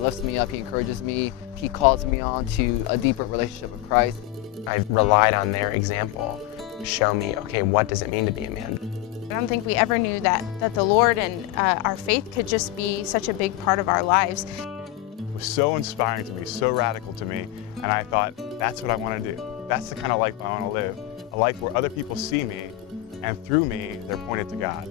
lifts me up, he encourages me, he calls me on to a deeper relationship with Christ. I've relied on their example to show me, okay, what does it mean to be a man? I don't think we ever knew that the Lord and our faith could just be such a big part of our lives. It was so inspiring to me, so radical to me, and I thought, that's what I want to do. That's the kind of life I want to live, a life where other people see me, and through me, they're pointed to God.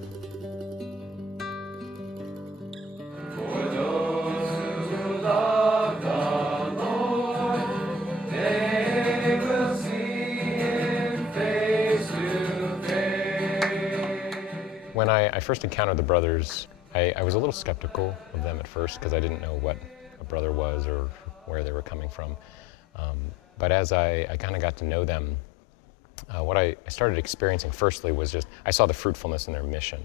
When I first encountered the brothers, I was a little skeptical of them at first because I didn't know what a brother was or where they were coming from. But as I kind of got to know them, what I started experiencing firstly was just, I saw the fruitfulness in their mission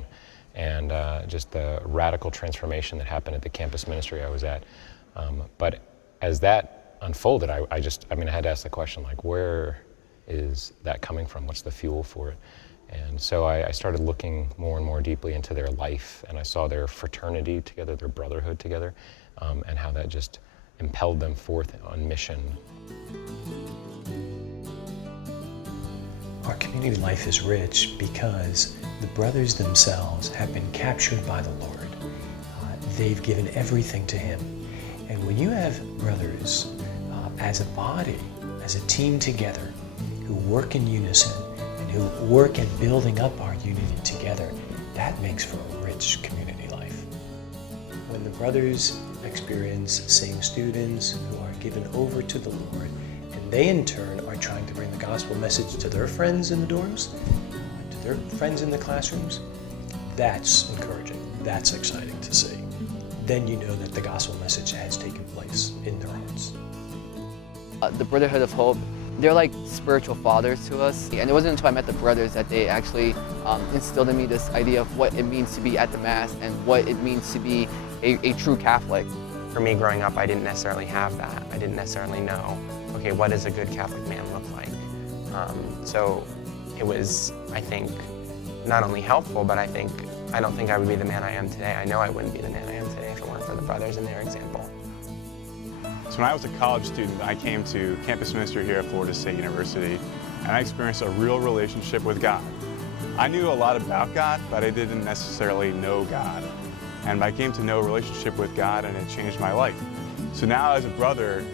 and just the radical transformation that happened at the campus ministry I was at. But as that unfolded, I had to ask the question, like, where is that coming from? What's the fuel for it? And so I started looking more and more deeply into their life, and I saw their fraternity together, their brotherhood together, and how that just impelled them forth on mission. Our community life is rich because the brothers themselves have been captured by the Lord. They've given everything to Him. And when you have brothers as a body, as a team together, who work in unison, who work at building up our unity together, that makes for a rich community life. When the brothers experience seeing students who are given over to the Lord, and they in turn are trying to bring the gospel message to their friends in the dorms, to their friends in the classrooms, that's encouraging, that's exciting to see. Then you know that the gospel message has taken place in their hearts. The Brotherhood of Hope, they're like spiritual fathers to us. And it wasn't until I met the brothers that they actually instilled in me this idea of what it means to be at the Mass and what it means to be a true Catholic. For me growing up, I didn't necessarily have that. I didn't necessarily know, okay, what does a good Catholic man look like? So it was, I think, not only helpful, but I don't think I would be the man I am today. I know I wouldn't be the man I am today if it weren't for the brothers and their example. So when I was a college student, I came to campus ministry here at Florida State University, and I experienced a real relationship with God. I knew a lot about God, but I didn't necessarily know God. And I came to know a relationship with God, and it changed my life. So now as a brother,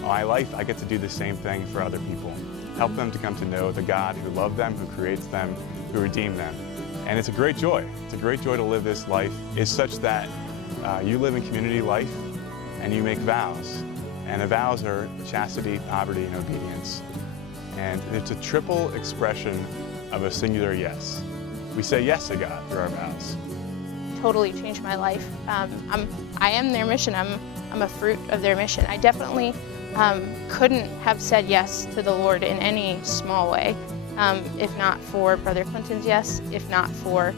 my life, I get to do the same thing for other people. Help them to come to know the God who loved them, who creates them, who redeemed them. And it's a great joy. It's a great joy to live this life. It's such that you live in community life, and you make vows. And the vows are chastity, poverty, and obedience. And it's a triple expression of a singular yes. We say yes to God through our vows. Totally changed my life. I am their mission. I'm a fruit of their mission. I definitely couldn't have said yes to the Lord in any small way, if not for Brother Clinton's yes, if not for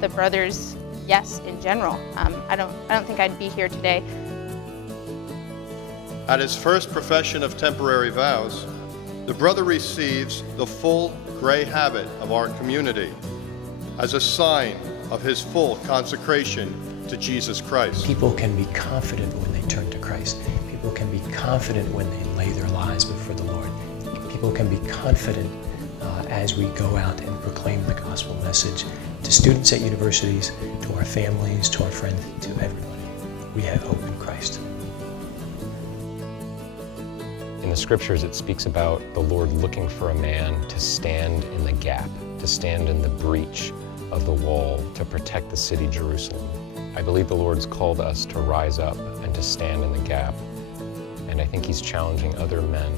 the brothers' yes in general. I don't think I'd be here today. At his first profession of temporary vows, the brother receives the full gray habit of our community as a sign of his full consecration to Jesus Christ. People can be confident when they turn to Christ. People can be confident when they lay their lives before the Lord. People can be confident as we go out and proclaim the gospel message to students at universities, to our families, to our friends, to everybody. We have hope in Christ. In the scriptures, it speaks about the Lord looking for a man to stand in the gap, to stand in the breach of the wall, to protect the city Jerusalem. I believe the Lord's called us to rise up and to stand in the gap. And I think He's challenging other men,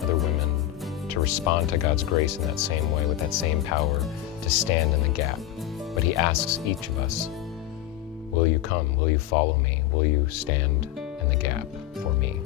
other women, to respond to God's grace in that same way, with that same power, to stand in the gap. But He asks each of us, will you come? Will you follow me? Will you stand in the gap for me?